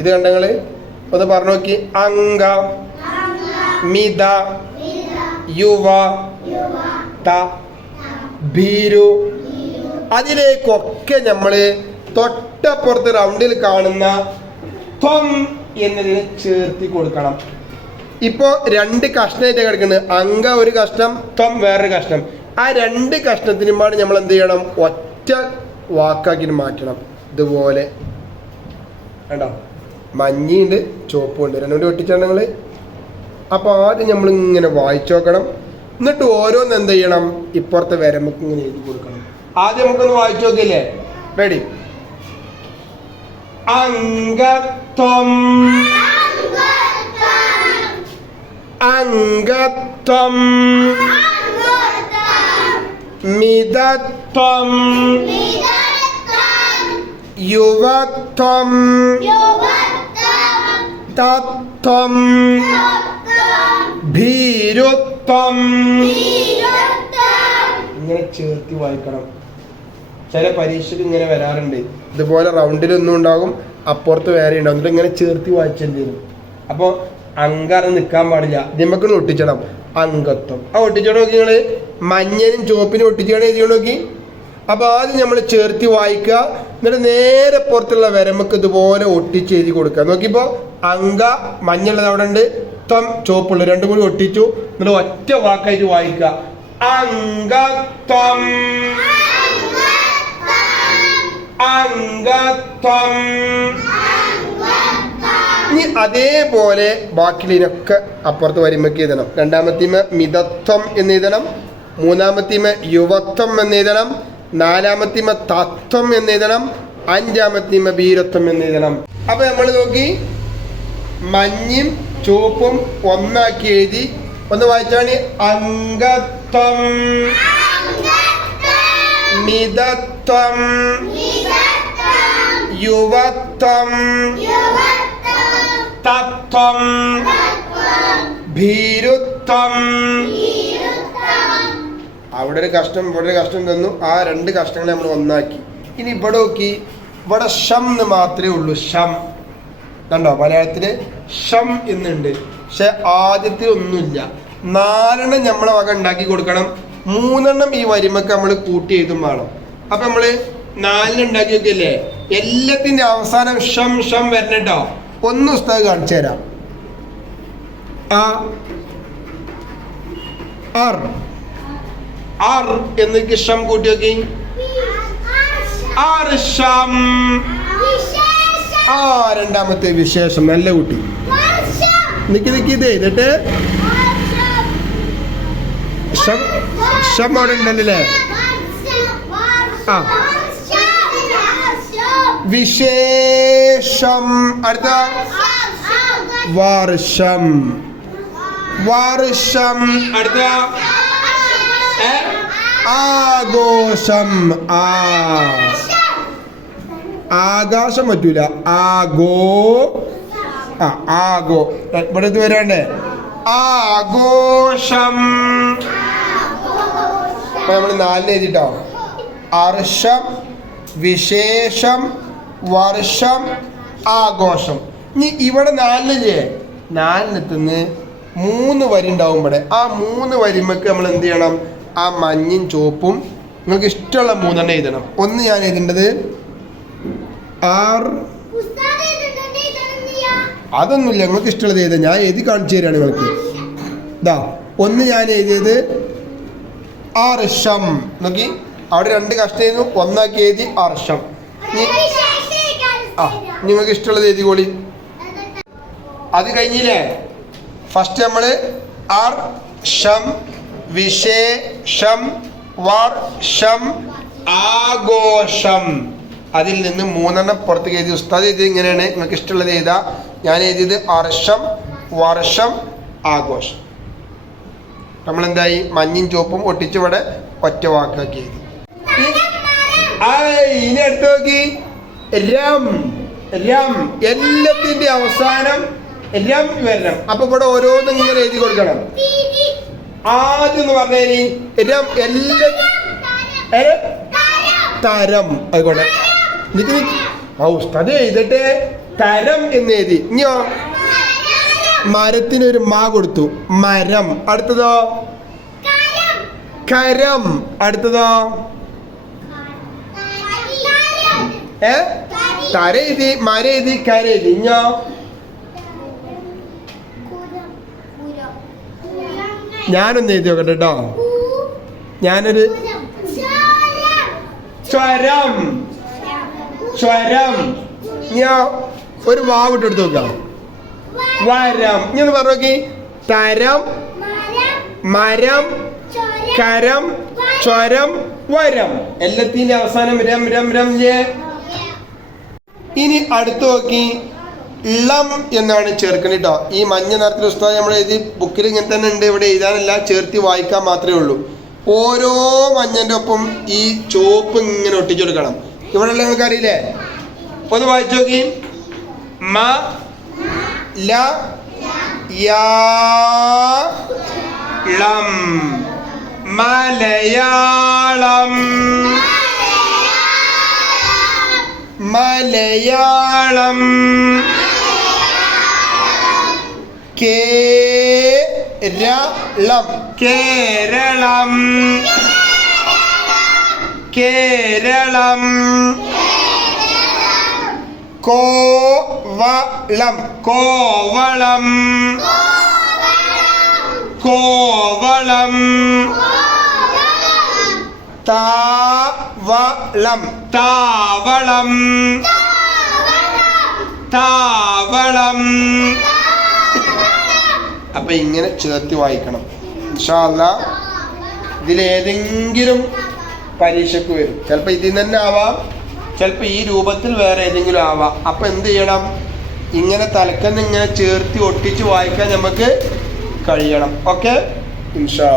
ഇത് കണ്ടങ്ങൾ ഒന്ന് പറഞ്ഞു നോക്കി. അങ്ക മിത യുവ ത ഭീരു. അതിലേക്കൊക്കെ നമ്മൾ തൊട്ടപ്പുറത്ത് റൗണ്ടിൽ കാണുന്ന ത്വം എന്നതിന് ചേർത്തി കൊടുക്കണം. ഇപ്പോ രണ്ട് കഷ്ണമായിട്ട് കിടക്കുന്നത് അങ്ക ഒരു കഷ്ണം ത്വം വേറൊരു കഷ്ണം. ആ രണ്ട് കഷ്ണത്തിനുമാണ് നമ്മൾ എന്ത് ചെയ്യണം? ഒറ്റ വാക്കാക്കി മാറ്റണം. ഇതുപോലെ. കണ്ടോ? മഞ്ഞയുണ്ട് ചുവപ്പുണ്ട്. രണ്ടും കൂടി ഒട്ടിച്ചാണ് നിങ്ങൾ അപ്പോൾ ആദ്യം നമ്മൾ ഇങ്ങനെ വായിച്ചു നോക്കണം. എന്നിട്ട് ഓരോന്ന് എന്ത് ചെയ്യണം? ഇപ്പുറത്തെ വരമ്പക്ക് ഇങ്ങനെ എഴുതി കൊടുക്കണം. ആദ്യം നമുക്കൊന്ന് വായിച്ചു നോക്കില്ലേ റെഡി അംഗത്വം. അംഗത്വം. മിതത്വം. യുവത്വം. തത്വം ഭീരുത്വം. ഇങ്ങനെ ചേർത്തി വായിക്കണം. ചില പരീക്ഷയ്ക്ക് ഇങ്ങനെ വരാറുണ്ട്. ഇതുപോലെ റൗണ്ടിലൊന്നും ഉണ്ടാകും അപ്പുറത്ത് വേറെ ഉണ്ടാവും എന്നിട്ട് ഇങ്ങനെ ചേർത്തി വായിച്ചേണ്ടി വരും. അപ്പോൾ അങ്കാരം നിൽക്കാൻ പാടില്ല. നമുക്ക് ഒട്ടിച്ചണം അംഗത്വം. ആ ഒട്ടിച്ചോണ്ട് നോക്കി നിങ്ങൾ. മഞ്ഞനും ചുവപ്പിനും ഒട്ടിച്ചാണ് എഴുതി നോക്കി. അപ്പൊ ആദ്യം നമ്മൾ ചേർത്തി വായിക്കുക. എന്നിട്ട് നേരെ പുറത്തുള്ള വരമക്ക് ഇതുപോലെ ഒട്ടിച്ചെഴുതി കൊടുക്കുക. നോക്കിയപ്പോ അങ്ക മഞ്ഞുള്ളത് അവിടെ ഉണ്ട് ത്വം ചുവപ്പുള്ള രണ്ടും കൂടി ഒട്ടിച്ചു. എന്നിട്ട് ഒറ്റ വാക്കായിട്ട് വായിക്കുക അംഗത്വം അംഗത്വം ഇനി അതേപോലെ ബാക്കിലിനൊക്കെ അപ്പുറത്ത് വരുമ്പക്ക് എഴുതണം. രണ്ടാമത്തേമ മിതത്വം എന്ന് എഴുതണം. മൂന്നാമത്തേമ യുവത്വം എന്ന് എഴുതണം. നാലാമത്തേമ തത്വം എന്ന് എഴുതണം. അഞ്ചാമത്തേമ വീരത്വം എന്ന് എഴുതണം. അപ്പൊ നമ്മൾ നോക്കി. മഞ്ഞും ചുവപ്പും ഒന്നാക്കി എഴുതി. ഒന്ന് വായിച്ചാണ്. അംഗത്വം. മിതത്വം. യുവത്വം. തത്വം. ഭീരുത്വം. അവിടെ ഒരു കഷ്ടം ഇവിടെ ഒരു കഷ്ടം തന്നു ആ രണ്ട് കഷ്ടങ്ങളെ നമ്മൾ ഒന്നാക്കി. ഇനി ഇവിടെ നോക്കി. ഇവിടെ ഷം എന്ന് മാത്രമേ ഉള്ളൂ. ഷം കണ്ടോ? മലയാളത്തിൽ ഷം എന്നുണ്ട്. പക്ഷെ ആദ്യത്തെ ഒന്നുമില്ല. നാലെണ്ണം നമ്മളെ വക ഉണ്ടാക്കി കൊടുക്കണം. മൂന്നെണ്ണം ഈ വരിമക്ക് നമ്മൾ കൂട്ടി എഴുതും വേണം. അപ്പൊ നമ്മൾ നാലിന് ഉണ്ടാക്കി വെക്കില്ലേ എല്ലാത്തിന്റെ അവസാനം ഷം ഷം വരണട്ടോ ഒന്ന് പുസ്തകം കാണിച്ചു തരാം. ആ ആർ. ആർ എന്നൊക്കെ ഷം കൂട്ടി നോക്കി. ആർഷം ആ രണ്ടാമത്തെ വിശേഷം. നല്ല കുട്ടി. നിക്ക് നിക്ക് ഇത് എന്നിട്ട് ഷം ഉണ്ടല്ലേ ആ. വിശേഷം. അടുത്ത. വർഷം. വർഷം. അടുത്ത? ആഘോഷം. ആ. ആകാശം പറ്റൂല. ആഗോ. ആ ആഗോ. ഇവിടെ ഇത് വരാണ്ടേ. ആഘോഷം. നമ്മൾ നാലിന് എഴുതിട്ടോ. അർഷം വിശേഷം വർഷം ആഘോഷം. ഇനി ഇവിടെ നാലിനില്ലേ നാലിനെത്തുന്ന് മൂന്ന് വരി ഉണ്ടാവും ഇവിടെ. ആ മൂന്ന് വരിമക്ക് നമ്മൾ എന്ത് ചെയ്യണം? ആ മഞ്ഞും ചുവപ്പും. നിങ്ങൾക്ക് ഇഷ്ടമുള്ള മൂന്നെണ്ണം എഴുതണം. ഒന്ന് ഞാൻ എഴുതേണ്ടത് ആർ അതൊന്നുമില്ല നിങ്ങൾക്ക് ഇഷ്ടമുള്ളത് എഴുതാം ഞാൻ എഴുതി കാണിച്ചു തരാണ് നിങ്ങൾക്ക്. ഇതാ ഒന്ന് ഞാൻ എഴുതിയത് ആർഷം നോക്കി അവിടെ രണ്ട് കഷ്ടമായിരുന്നു ഒന്നാക്കി എഴുതി ആർഷം ആ നിങ്ങൾക്ക് ഇഷ്ടമുള്ളത് എഴുതിക്കോളി. അത് കഴിഞ്ഞില്ലേ? ഫസ്റ്റ് നമ്മൾ ആർ ഷം വിശേഷം വർഷം ആഘോഷം. അതിൽ നിന്ന് മൂന്നെണ്ണം പുറത്തേക്ക് എഴുതി. ഉസ്താദ് എഴുതി ഇങ്ങനെയാണ്. നിങ്ങൾക്ക് ഇഷ്ടമുള്ളത് എഴുതാ. ഞാൻ എഴുതിയത് അർഷം വർഷം ആഘോഷം. നമ്മൾ എന്തായി മഞ്ഞും ചുവപ്പും ഒട്ടിച്ച് ഇവിടെ ഒറ്റ വാക്കാക്കി എഴുതി. ഇനി അടുത്ത് നോക്കി. രം രം. എല്ലാത്തിന്റെ അവസാനം രം വരണം. അപ്പൊ ഇവിടെ ഓരോന്നും ഇങ്ങനെ എഴുതി കൊടുക്കണം. ആദ്യം എന്ന് പറഞ്ഞാൽ രം എല്ലാ? തരം. ആയിക്കോട്ടെ. നിക്ക് ആ ഉസ്താദ് എഴുതട്ടെ? തരം എന്ന് എഴുതി. ഇനിയോ മരത്തിനൊരു മാ കൊടുത്തു. മരം. അടുത്തതോ? കരം. അടുത്തതോ? ഏ? തര എഴുതി മര എഴുതി കര എഴുതി. ഇഞ്ഞോ ഞാനൊന്ന് എഴുതി നോക്കട്ടെ കേട്ടോ. ഞാനൊരു സ്വരം സ്വരം ഞാൻ ഒരു വാവിട്ട് എടുത്ത് നോക്കാം. വരം. ഞാൻ പറഞ്ഞു നോക്കി. തരം മരം കരം സ്വരം വരം. എല്ലാത്തിന്റെ അവസാനം രം രം രം ജെ. ഇനി അടുത്ത് നോക്കി. ഇളം എന്നാണ് ചേർക്കുന്നത് കേട്ടോ. ഈ മഞ്ഞ നിറത്തിൽ പുസ്തകം നമ്മൾ എഴുതി ബുക്കിൽ ഇങ്ങനെ തന്നെ ഉണ്ട്. ഇവിടെ എഴുതാനല്ല ചേർത്തി വായിക്കാൻ മാത്രമേ ഉള്ളൂ. ഓരോ മഞ്ഞന്റെ ഒപ്പം ഈ ചോപ്പ് ഇങ്ങനെ ഒട്ടിച്ചു കൊടുക്കണം. ഇവിടെ ഉള്ളവർക്ക് അറിയില്ലേ ഒന്ന് വായിച്ചു നോക്കി. മ ല യാ ളം. മലയാളം. മലയാളം. കേരളം. കേരളം. കേരളം. കോവളം. കോവളം. കോവളം. താവളം. താവളം. താവളം. അപ്പൊ ഇങ്ങനെ ചേർത്തി വായിക്കണം. ഇതിലേതെങ്കിലും പരീക്ഷയ്ക്ക് വരും. ചിലപ്പോൾ ഇതിൽ നിന്ന് തന്നെ ആവാം. ചിലപ്പോൾ ഈ രൂപത്തിൽ വേറെ ഏതെങ്കിലും ആവാം. അപ്പം എന്ത് ചെയ്യണം? ഇങ്ങനെ തലക്കന്ന് ഇങ്ങനെ ചേർത്തി ഒട്ടിച്ച് വായിക്കാൻ നമുക്ക് കഴിയണം. ഓക്കെ ഇൻഷാ